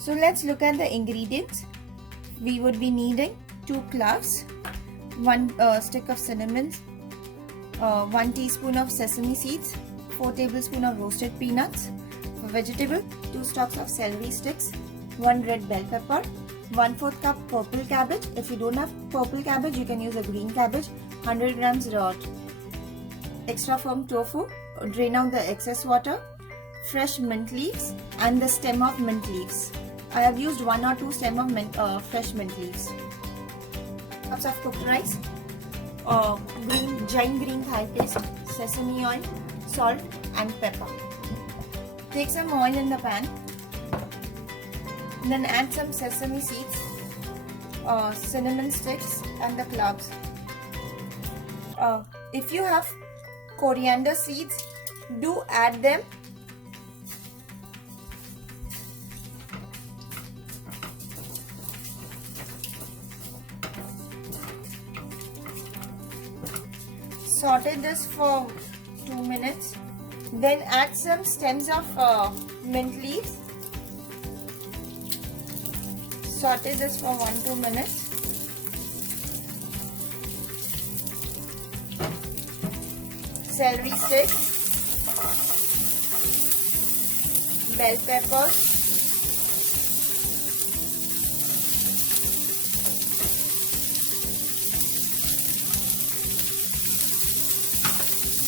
So let's look at the ingredients. We would be needing 2 cloves, 1 stick of cinnamon, 1 teaspoon of sesame seeds, 4 tablespoons of roasted peanuts. For vegetable, 2 stalks of celery sticks, 1 red bell pepper, 1/4 cup purple cabbage. If you don't have purple cabbage, you can use a green cabbage. 100 grams raw extra firm tofu. Drain out the excess water. Fresh mint leaves and the stem of mint leaves. I have used 1 or 2 stem of fresh mint leaves. Cups of cooked rice. Jain green Thai paste, sesame oil, salt and pepper. Take some oil in the pan. Then add some sesame seeds, cinnamon sticks and the cloves. If you have coriander seeds, do add them. Saute this for 2 minutes. Then add some stems of mint leaves. Saute this for 1-2 minutes. Celery sticks, bell peppers,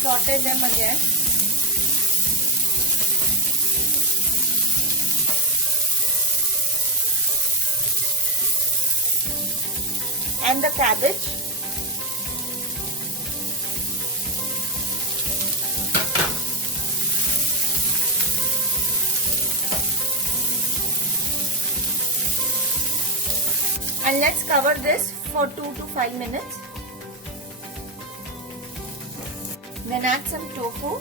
saute them again. And the cabbage. And let's cover this for 2 to 5 minutes. Then add some tofu.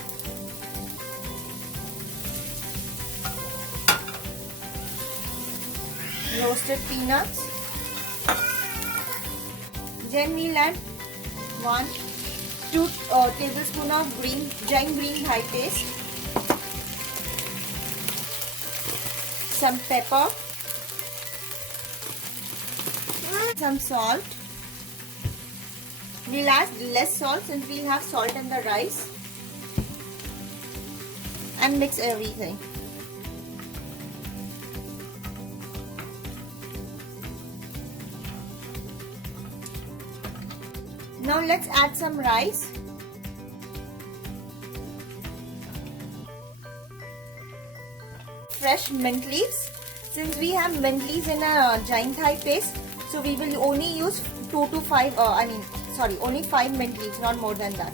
Roasted peanuts. Then we'll add 1-2 tablespoons of Jain green Thai paste, some pepper, some salt. We'll add less salt since we'll have salt in the rice, and mix everything. Now let's add some rice. Fresh mint leaves. Since we have mint leaves in a Jain Thai paste, so we will only use 2 to 5, only 5 mint leaves, not more than that.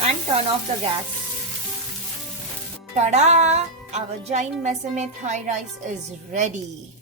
And turn off the gas. Ta-da! Our Jain Massaman Thai rice is ready.